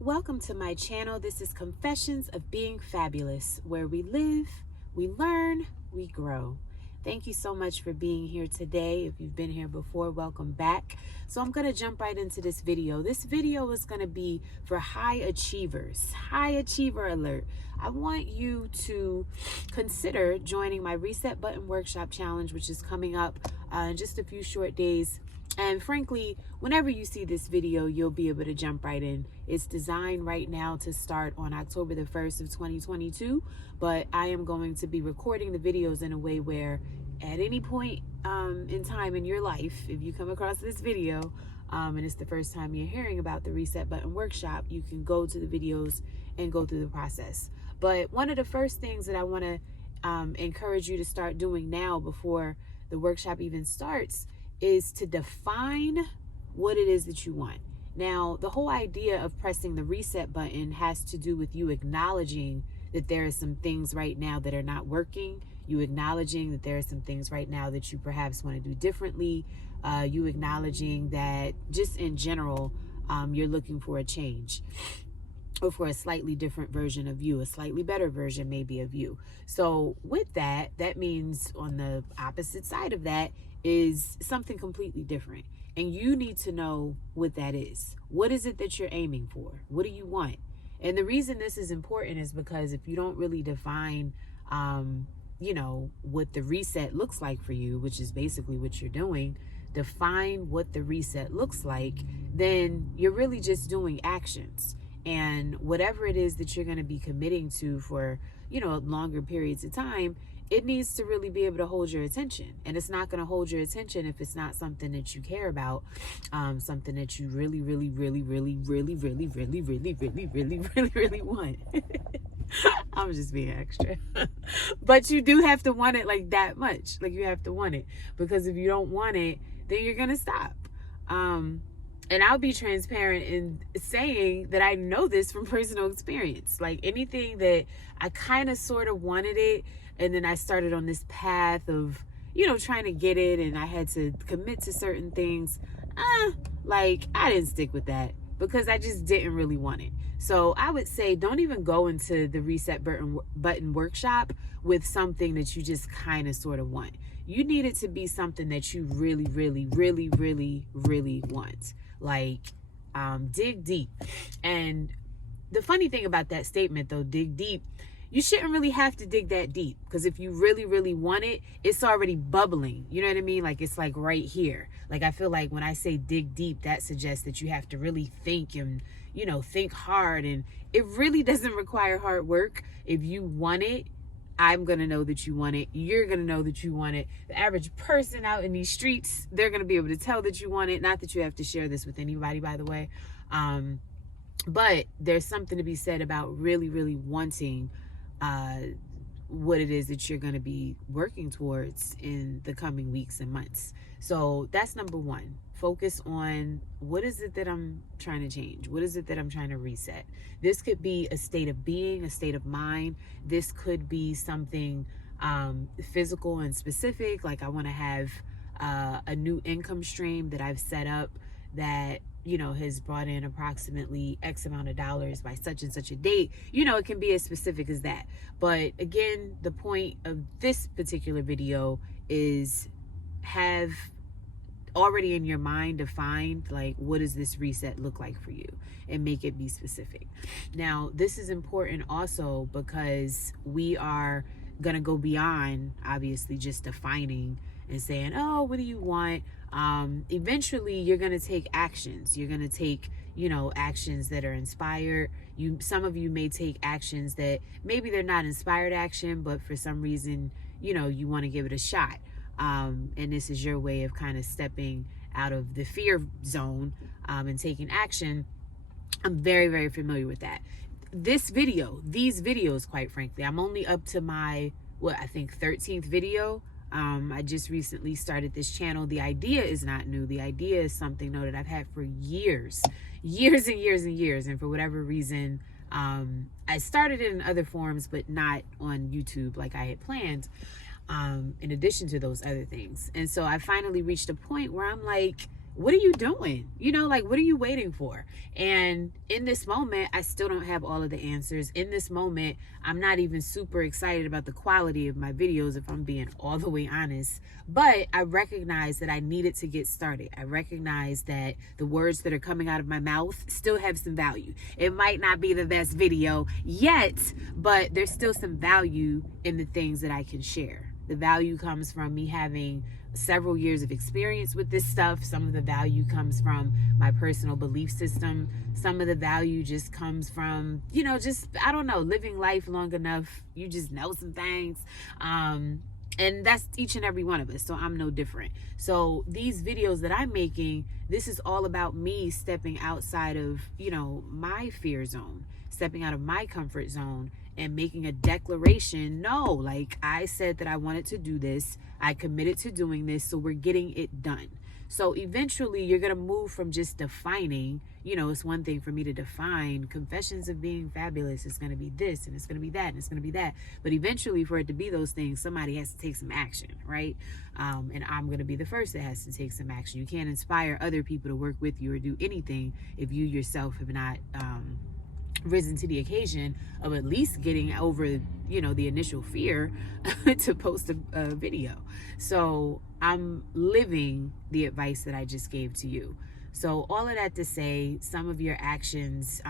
Welcome to my channel. This is Confessions of Being Fabulous, where we live, we learn, we grow. Thank you so much for being here today. If you've been here before, welcome back. So I'm going to jump right into this video. This video is going to be for high achievers. High achiever alert. I want you to consider joining my Reset Button Workshop Challenge, which is coming up in just a few short days. And frankly, whenever you see this video, you'll be able to jump right in. It's designed right now to start on October the 1st of 2022, but I am going to be recording the videos in a way where at any point in time in your life, if you come across this video and it's the first time you're hearing about the Reset Button Workshop, you can go to the videos and go through the process. But one of the first things that I want to encourage you to start doing now before the workshop even starts is to define what it is that you want. Now, the whole idea of pressing the reset button has to do with you acknowledging that there are some things right now that are not working, you acknowledging that there are some things right now that you perhaps want to do differently, you acknowledging that just in general, you're looking for a change or for a slightly different version of you, a slightly better version maybe of you. So with that, that means on the opposite side of that is something completely different. And you need to know what that is. What is it that you're aiming for? What do you want? And the reason this is important is because if you don't really define, what the reset looks like for you, which is basically what you're doing, define what the reset looks like, then you're really just doing actions. And whatever it is that you're going to be committing to for, longer periods of time, it needs to really be able to hold your attention. And it's not going to hold your attention if it's not something that you care about, something that you really, really, really, really, really, really, really, really, really, really, really, really want. I'm just being extra. But you do have to want it like that much. Like you have to want it. Because if you don't want it, then you're going to stop. And I'll be transparent in saying that I know this from personal experience. Like anything that I kind of sort of wanted it, and then I started on this path of, trying to get it, and I had to commit to certain things. I didn't stick with that because I just didn't really want it. So I would say don't even go into the Reset Button Workshop with something that you just kind of sort of want. You need it to be something that you really, really, really, really, really want. Dig deep. And the funny thing about that statement, though, dig deep, you shouldn't really have to dig that deep, because if you really, really want it, it's already bubbling. You know what I mean? Like it's like right here. Like I feel like when I say dig deep, that suggests that you have to really think and, think hard. And it really doesn't require hard work. If you want it, I'm going to know that you want it. You're going to know that you want it. The average person out in these streets, they're going to be able to tell that you want it. Not that you have to share this with anybody, by the way. But there's something to be said about really, really wanting what it is that you're going to be working towards in the coming weeks and months. So that's number one. Focus on what is it that I'm trying to change? What is it that I'm trying to reset? This could be a state of being, a state of mind. This could be something physical and specific. Like I want to have a new income stream that I've set up that has brought in approximately X amount of dollars by such and such a date. It can be as specific as that. But again, the point of this particular video is have already in your mind defined, like, what does this reset look like for you, and make it be specific. Now, this is important also because we are going to go beyond, obviously, just defining and saying, oh, what do you want? Eventually you're going to take actions. You're going to take, actions that are inspired. Some of you may take actions that maybe they're not inspired action, but for some reason, you want to give it a shot. And this is your way of kind of stepping out of the fear zone, and taking action. I'm very, very familiar with that. These videos, quite frankly, I'm only up to my, 13th video. I just recently started this channel. The idea is not new. The idea is something, that I've had for years and years and years. And for whatever reason, I started it in other forms, but not on YouTube like I had planned, in addition to those other things. And so I finally reached a point where I'm like, what are you doing? You know, like, what are you waiting for? And in this moment, I still don't have all of the answers. In this moment, I'm not even super excited about the quality of my videos, if I'm being all the way honest. But I recognize that I needed to get started. I recognize that the words that are coming out of my mouth still have some value. It might not be the best video yet, but there's still some value in the things that I can share. The value comes from me having several years of experience with this stuff. Some of the value comes from my personal belief system. Some of the value just comes from, you know, just, I don't know, living life long enough. You just know some things. And that's each and every one of us. So I'm no different. So these videos that I'm making, this is all about me stepping outside of, you know, my fear zone, stepping out of my comfort zone and making a declaration. No, like, I said that I wanted to do this. I committed to doing this. So we're getting it done. So eventually you're going to move from just defining, you know, it's one thing for me to define Confessions of Being Fabulous. It's going to be this and it's going to be that and it's going to be that. But eventually for it to be those things, somebody has to take some action, right? And I'm going to be the first that has to take some action. You can't inspire other people to work with you or do anything if you yourself have not, risen to the occasion of at least getting over, you know, the initial fear to post a video. So I'm living the advice that I just gave to you. So all of that to say, some of your actions,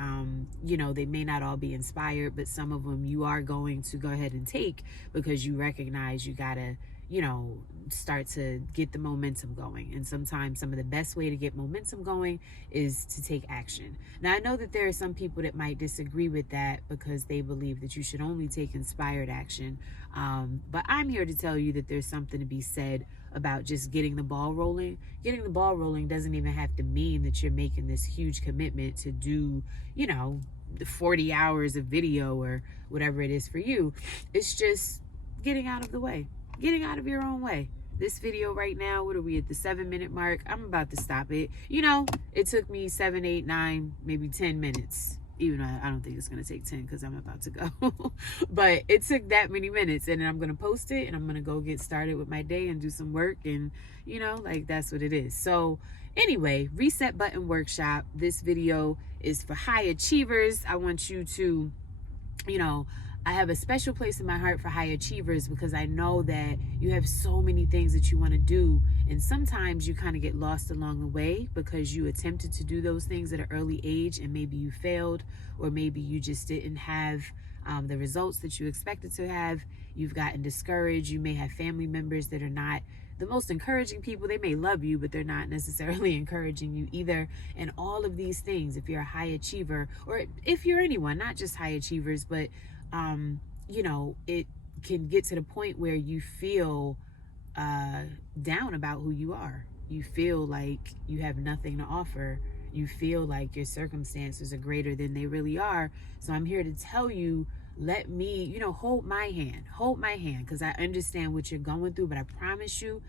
you know, they may not all be inspired, but some of them you are going to go ahead and take because you recognize you gotta, you know, start to get the momentum going. And sometimes some of the best way to get momentum going is to take action. Now, I know that there are some people that might disagree with that because they believe that you should only take inspired action. But I'm here to tell you that there's something to be said about just getting the ball rolling. Getting the ball rolling doesn't even have to mean that you're making this huge commitment to do, you know, 40 hours of video or whatever it is for you. It's just getting out of the way. Getting out of your own way. This video right now, what are we at, the 7-minute mark? I'm about to stop it. You know, it took me 7, 8, 9, maybe 10 minutes. Even though I don't think it's going to take 10 because I'm about to go. But it took that many minutes. And then I'm going to post it and I'm going to go get started with my day and do some work. And, you know, like, that's what it is. So anyway, Reset Button Workshop. This video is for high achievers. I want you to, you know, I have a special place in my heart for high achievers because I know that you have so many things that you want to do. And sometimes you kind of get lost along the way because you attempted to do those things at an early age and maybe you failed, or maybe you just didn't have the results that you expected to have. You've gotten discouraged. You may have family members that are not the most encouraging people. They may love you, but they're not necessarily encouraging you either. And all of these things, if you're a high achiever, or if you're anyone, not just high achievers, but you know, it can get to the point where you feel down about who you are. You feel like you have nothing to offer. You feel like your circumstances are greater than they really are. So I'm here to tell you, let me, you know, hold my hand, because I understand what you're going through. But I promise you,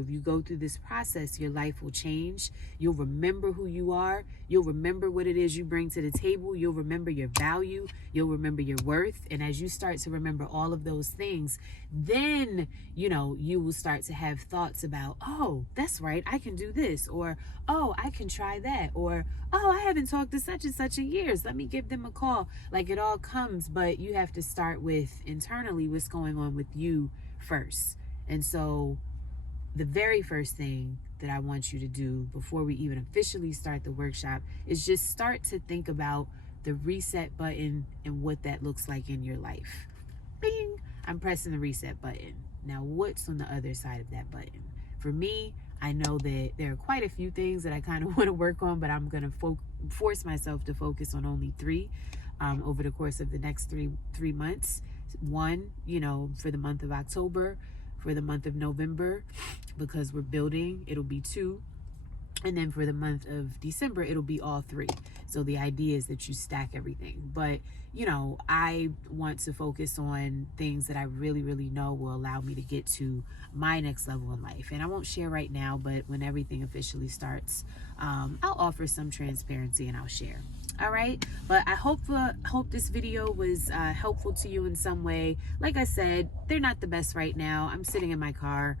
if you go through this process, your life will change. You'll remember who you are. You'll remember what it is you bring to the table. You'll remember your value. You'll remember your worth. And as you start to remember all of those things, then, you know, you will start to have thoughts about, oh, that's right, I can do this, or, oh, I can try that, or, oh, I haven't talked to such and such in years. Let me give them a call. Like, it all comes, but you have to start with internally what's going on with you first. And so the very first thing that I want you to do before we even officially start the workshop is just start to think about the reset button and what that looks like in your life. Bing! I'm pressing the reset button. Now, what's on the other side of that button? For me, I know that there are quite a few things that I kind of want to work on, but I'm going to force myself to focus on only 3 over the course of the next three months. 1, you know, for the month of October. For the month of November, because we're building, it'll be 2. And then for the month of December, it'll be all 3. So the idea is that you stack everything. But, you know, I want to focus on things that I really, really know will allow me to get to my next level in life. And I won't share right now, but when everything officially starts, I'll offer some transparency and I'll share. All right, but I hope this video was helpful to you in some way. Like I said, they're not the best right now. I'm sitting in my car.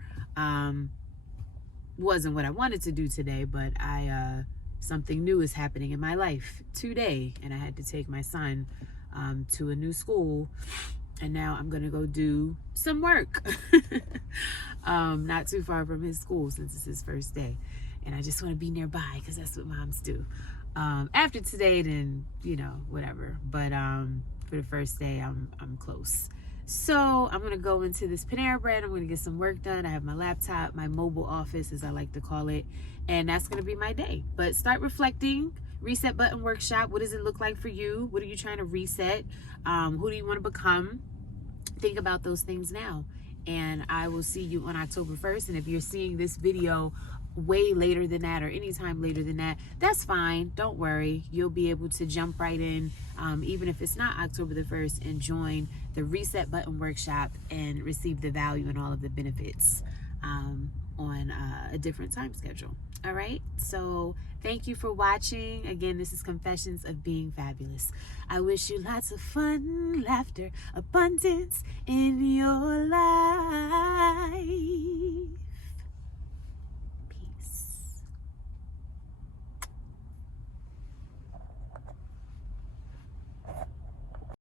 wasn't what I wanted to do today, but something new is happening in my life today, and I had to take my son to a new school, and now I'm gonna go do some work not too far from his school, since it's his first day, and I just want to be nearby because that's what moms do. After today, then, you know, whatever, but for the first day, I'm close. So I'm gonna go into this Panera Bread. I'm gonna get some work done. I have my laptop, my mobile office, as I like to call it, and that's gonna be my day. But start reflecting. Reset button workshop. What does it look like for you? What are you trying to reset? Who do you want to become? Think about those things now, and I will see you on October 1st. And if you're seeing this video way later than that, or anytime later than that, that's fine. Don't worry, you'll be able to jump right in, even if it's not October the 1st, and join the Reset Button workshop and receive the value and all of the benefits on a different time schedule. All right, so thank you for watching. Again, this is Confessions of Being Fabulous. I wish you lots of fun, laughter, abundance in your life.